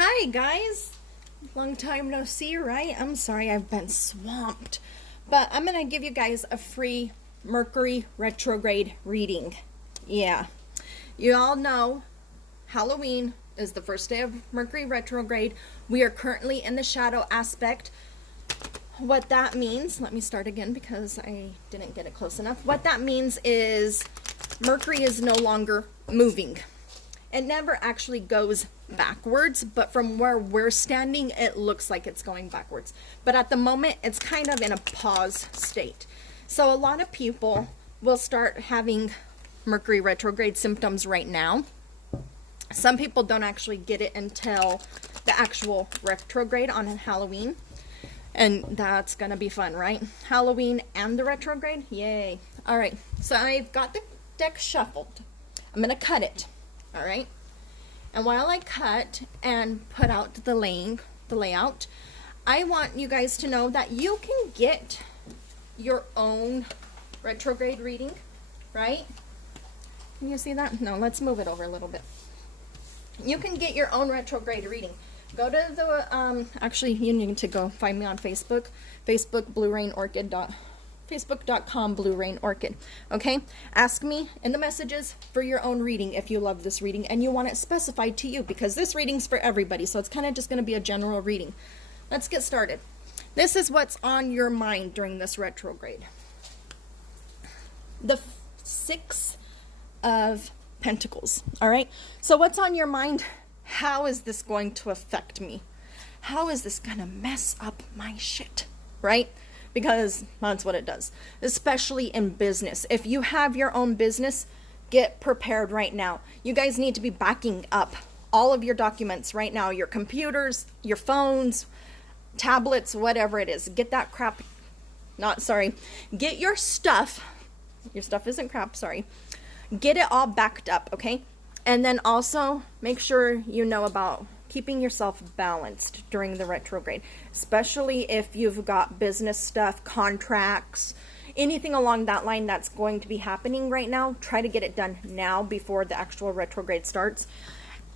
Hi guys, long time no see, right? I'm sorry, I've been swamped, but I'm gonna give you guys a free Mercury Retrograde reading. Yeah, you all know Halloween is the first day of Mercury Retrograde. We are currently in the shadow aspect. What that means, let me start again because I didn't get it close enough. What that means is Mercury is no longer moving. It never actually goes backwards, but from where we're standing, it looks like it's going backwards. But at the moment, it's kind of in a pause state. So a lot of people will start having Mercury retrograde symptoms right now. Some people don't actually get it until the actual retrograde on Halloween. And that's going to be fun, right? Halloween and the retrograde? Yay. All right. So I've got the deck shuffled. I'm going to cut it. All right. And while I cut and put out the layout, I want you guys to know that you can get your own retrograde reading, right? Can you see that? No, let's move it over a little bit. You can get your own retrograde reading. Go to the, actually, you need to go find me on Facebook, Facebook.com Blue Rain Orchid. Okay? Ask me in the messages for your own reading if you love this reading and you want it specified to you, because this reading's for everybody, so it's kind of just going to be a general reading. Let's get started. This is what's on your mind during this retrograde. The Six of Pentacles. All right? So what's on your mind? How is this going to affect me? How is this going to mess up my shit? Right? Because that's what it does, especially in business. If you have your own business, get prepared right now. You guys need to be backing up all of your documents right now, your computers, your phones, tablets, whatever it is. Get that crap, get your stuff isn't crap, sorry. Get it all backed up, okay? And then also make sure you know about keeping yourself balanced during the retrograde, especially if you've got business stuff, contracts, anything along that line that's going to be happening right now. Try to get it done now before the actual retrograde starts.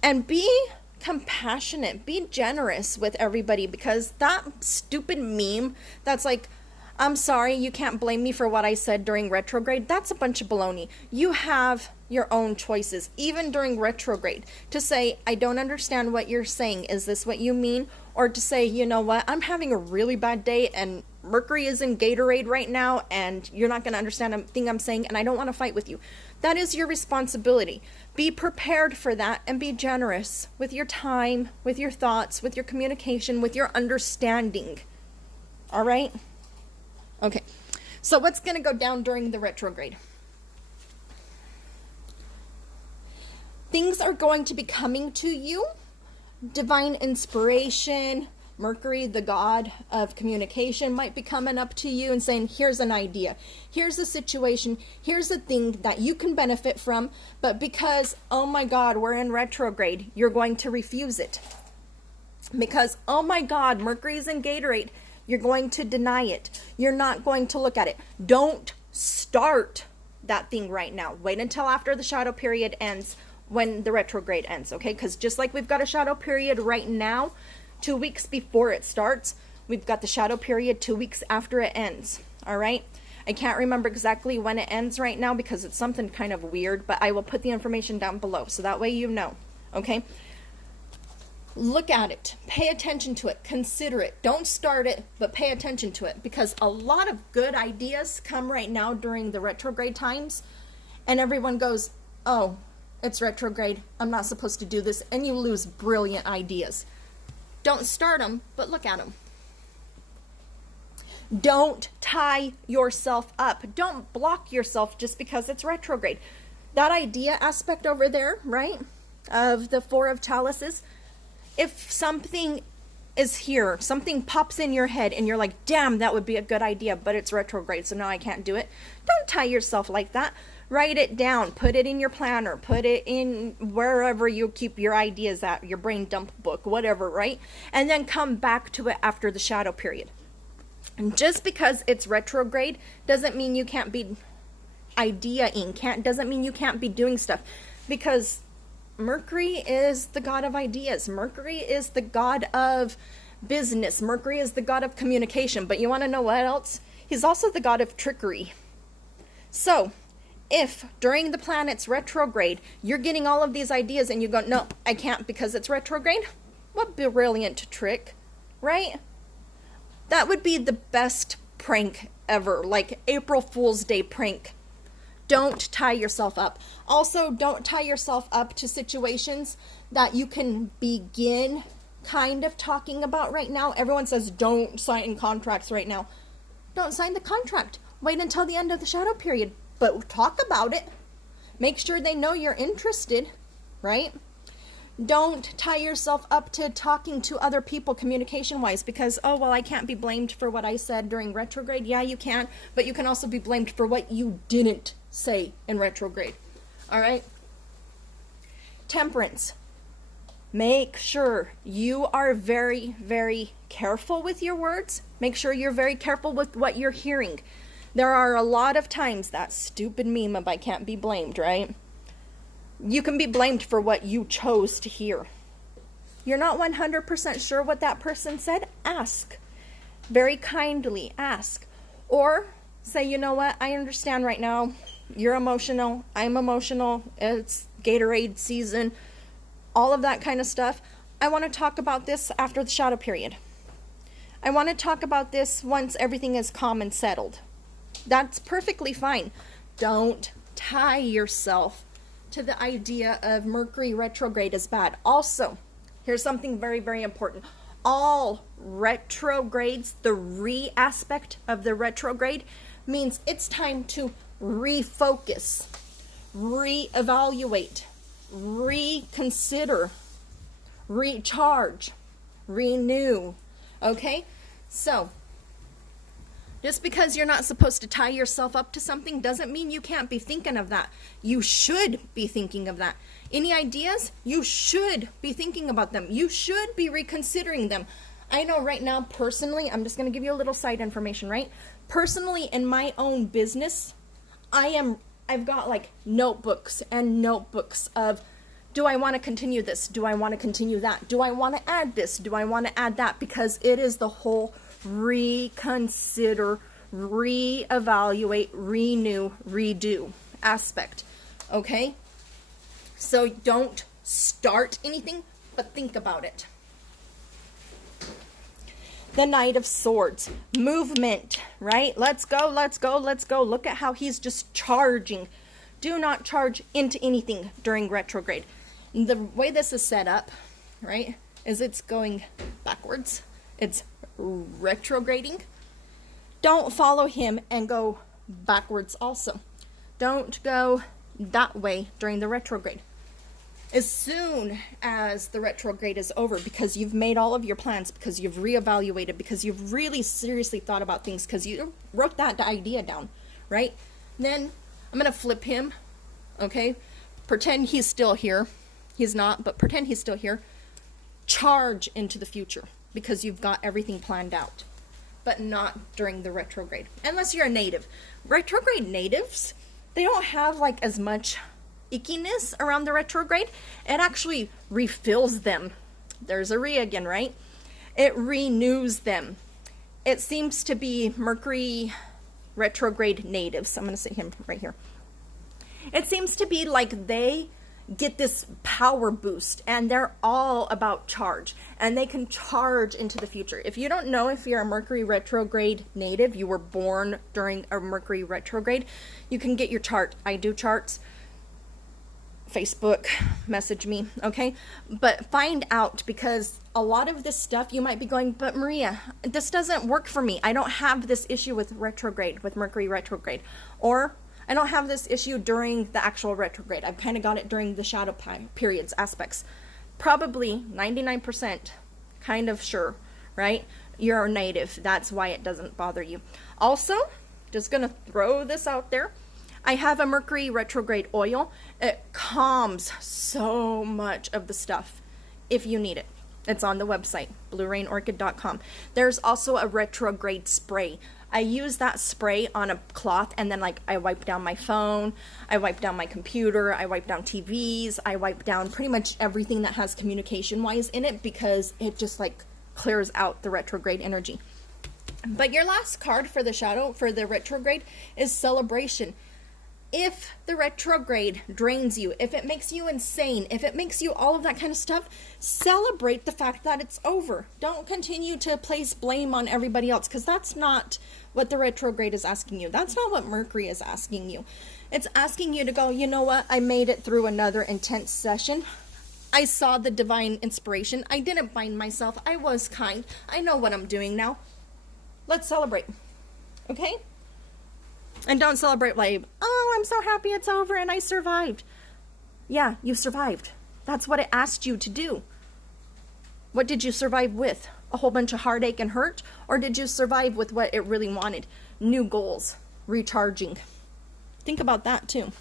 And be compassionate, be generous with everybody, because that stupid meme that's like, I'm sorry, you can't blame me for what I said during retrograde. That's a bunch of baloney. You have your own choices, even during retrograde, to say, I don't understand what you're saying. Is this what you mean? Or to say, you know what, I'm having a really bad day and Mercury is in Gatorade right now and you're not going to understand a thing I'm saying and I don't want to fight with you. That is your responsibility. Be prepared for that and be generous with your time, with your thoughts, with your communication, with your understanding. All right? Okay, so what's going to go down during the retrograde? Things are going to be coming to you. Divine inspiration. Mercury, the god of communication, might be coming up to you and saying, here's an idea. Here's a situation. Here's a thing that you can benefit from. But because, oh my God, we're in retrograde, you're going to refuse it. Because, oh my God, Mercury's in Gatorade. You're going to deny it. You're not going to look at it. Don't start that thing right now. Wait until after the shadow period ends, when the retrograde ends, okay? Because just like we've got a shadow period right now, 2 weeks before it starts, we've got the shadow period 2 weeks after it ends, all right? I can't remember exactly when it ends right now because it's something kind of weird, but I will put the information down below so that way you know, okay? Look at it, pay attention to it, consider it. Don't start it, but pay attention to it, because a lot of good ideas come right now during the retrograde times, and everyone goes, oh, it's retrograde, I'm not supposed to do this, and you lose brilliant ideas. Don't start them, but look at them. Don't tie yourself up. Don't block yourself just because it's retrograde. That idea aspect over there, right, of the Four of Chalices, if something is here, something pops in your head and you're like, damn, that would be a good idea, but it's retrograde, so now I can't do it. Don't tie yourself like that. Write it down, put it in your planner, put it in wherever you keep your ideas at, your brain dump book, whatever, right? And then come back to it after the shadow period. And just because it's retrograde doesn't mean you can't be ideaing, doesn't mean you can't be doing stuff, because Mercury is the god of ideas. Mercury is the god of business. Mercury is the god of communication. But you want to know what else? He's also the god of trickery. So, if during the planet's retrograde, you're getting all of these ideas and you go, no, I can't because it's retrograde, what brilliant trick, right? That would be the best prank ever, like April Fool's Day prank. Don't tie yourself up. Also, don't tie yourself up to situations that you can begin kind of talking about right now. Everyone says don't sign contracts right now. Don't sign the contract. Wait until the end of the shadow period, but talk about it. Make sure they know you're interested, right? Don't tie yourself up to talking to other people communication-wise because, oh, well, I can't be blamed for what I said during retrograde. Yeah, you can, but you can also be blamed for what you didn't say in retrograde. All right? Temperance. Make sure you are very, very careful with your words. Make sure you're very careful with what you're hearing. There are a lot of times that stupid meme of I can't be blamed, right? You can be blamed for what you chose to hear. You're not 100% sure what that person said? Ask. Very kindly ask. Or say, you know what, I understand right now. You're emotional. I'm emotional. It's Gatorade season. All of that kind of stuff. I want to talk about this after the shadow period. I want to talk about this once everything is calm and settled. That's perfectly fine. Don't tie yourself to the idea of Mercury retrograde is bad. Also, here's something very, very important. All retrogrades, the aspect of the retrograde means it's time to refocus, reevaluate, reconsider, recharge, renew. Okay? So, just because you're not supposed to tie yourself up to something doesn't mean you can't be thinking of that. You should be thinking of that. Any ideas? You should be thinking about them. You should be reconsidering them. I know right now, personally, I'm just going to give you a little side information, right? Personally, in my own business, I've got like notebooks and notebooks of, do I want to continue this? Do I want to continue that? Do I want to add this? Do I want to add that? Because it is the whole reconsider, reevaluate, renew, redo aspect. Okay? So don't start anything, but think about it. The Knight of Swords. Movement, right? Let's go, let's go, let's go. Look at how he's just charging. Do not charge into anything during retrograde. The way this is set up, right, is it's going backwards. It's retrograding. Don't follow him and go backwards also. Don't go that way during the retrograde. As soon as the retrograde is over, because you've made all of your plans, because you've reevaluated, because you've really seriously thought about things, because you wrote that idea down, right? Then I'm going to flip him, okay? Pretend he's still here. He's not, but pretend he's still here. Charge into the future, because you've got everything planned out, but not during the retrograde. Unless you're a native. Retrograde natives, they don't have like as much ickiness around the retrograde. It actually refills them. There's a re again, right? It renews them. It seems to be Mercury retrograde natives. I'm going to say him right here. It seems to be like they get this power boost and they're all about charge and they can charge into the future. If you don't know if you're a Mercury retrograde native, you were born during a Mercury retrograde, you can get your chart. I do charts. Facebook, message me, okay? But find out, because a lot of this stuff you might be going, but Maria, this doesn't work for me. I don't have this issue with retrograde, with Mercury retrograde. Or I don't have this issue during the actual retrograde. I've kind of got it during the shadow periods aspects. Probably 99% kind of sure, right? You're a native. That's why it doesn't bother you. Also, just going to throw this out there. I have a Mercury retrograde oil. It calms so much of the stuff if you need it. It's on the website, bluerainorchid.com. There's also a retrograde spray. I use that spray on a cloth, and then like I wipe down my phone, I wipe down my computer, I wipe down TVs, I wipe down pretty much everything that has communication wise in it, because it just like clears out the retrograde energy. But your last card for the shadow, for the retrograde, is celebration. If the retrograde drains you, if it makes you insane, if it makes you all of that kind of stuff, celebrate the fact that it's over. Don't continue to place blame on everybody else, because that's not what the retrograde is asking you. That's not what Mercury is asking you. It's asking you to go, you know what? I made it through another intense session. I saw the divine inspiration. I didn't bind myself. I was kind. I know what I'm doing now. Let's celebrate. Okay? And don't celebrate like, oh, I'm so happy it's over and I survived. Yeah, you survived. That's what it asked you to do. What did you survive with? A whole bunch of heartache and hurt? Or did you survive with what it really wanted? New goals, recharging. Think about that too.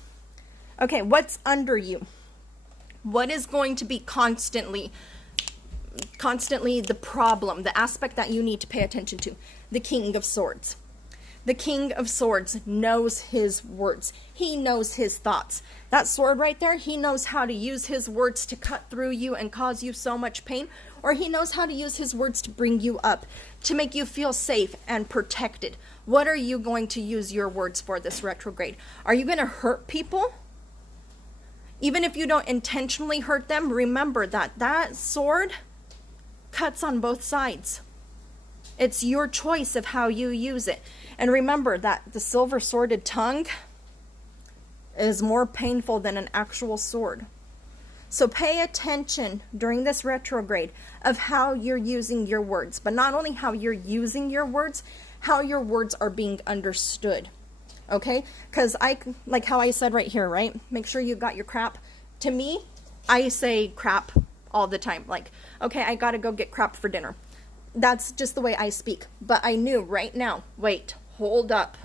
Okay, what's under you? What is going to be constantly the problem, the aspect that you need to pay attention to? The King of Swords. The King of Swords knows his words. He knows his thoughts. That sword right there, he knows how to use his words to cut through you and cause you so much pain, or he knows how to use his words to bring you up, to make you feel safe and protected. What are you going to use your words for this retrograde? Are you going to hurt people? Even if you don't intentionally hurt them, remember that that sword cuts on both sides. It's your choice of how you use it. And remember that the silver sworded tongue is more painful than an actual sword. So pay attention during this retrograde of how you're using your words. But not only how you're using your words, how your words are being understood. Okay? Because like how I said right here, right? Make sure you got your crap. To me, I say crap all the time. Like, okay, I gotta go get crap for dinner. That's just the way I speak. But I knew right now, wait, hold up.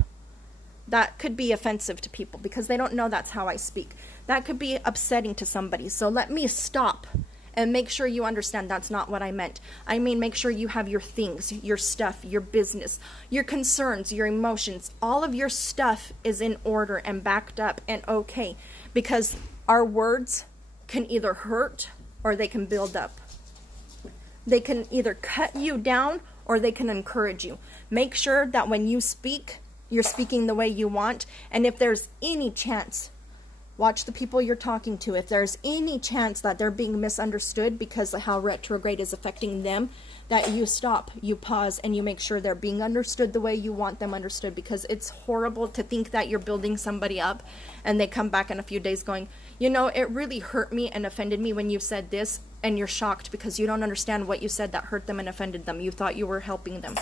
That could be offensive to people because they don't know that's how I speak. That could be upsetting to somebody. So let me stop and make sure you understand that's not what I meant. I mean, make sure you have your things, your stuff, your business, your concerns, your emotions. All of your stuff is in order and backed up and okay. Because our words can either hurt or they can build up. They can either cut you down or they can encourage you. Make sure that when you speak, you're speaking the way you want. And if there's any chance, watch the people you're talking to. If there's any chance that they're being misunderstood because of how retrograde is affecting them, that you stop, you pause, and you make sure they're being understood the way you want them understood. Because it's horrible to think that you're building somebody up and they come back in a few days going, you know, it really hurt me and offended me when you said this, and you're shocked because you don't understand what you said that hurt them and offended them. You thought you were helping them.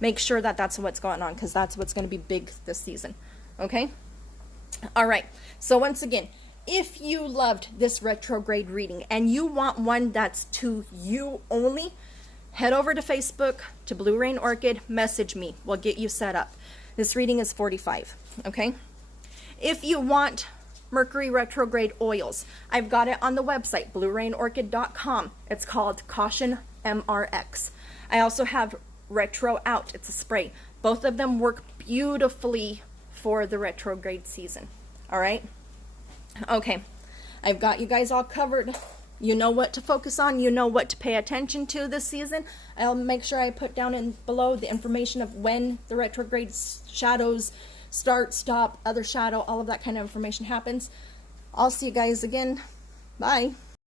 Make sure that that's what's going on, because that's what's going to be big this season. Okay? All right. So once again, if you loved this retrograde reading and you want one that's to you only, head over to Facebook, to Blue Rain Orchid, message me. We'll get you set up. This reading is $45. Okay? If you want Mercury Retrograde oils, I've got it on the website, bluerainorchid.com. It's called Caution MRX. I also have Retro Out. It's a spray. Both of them work beautifully for the retrograde season. All right? Okay. I've got you guys all covered. You know what to focus on. You know what to pay attention to this season. I'll make sure I put down in below the information of when the retrograde shadows start, stop, other shadow, all of that kind of information happens. I'll see you guys again. Bye.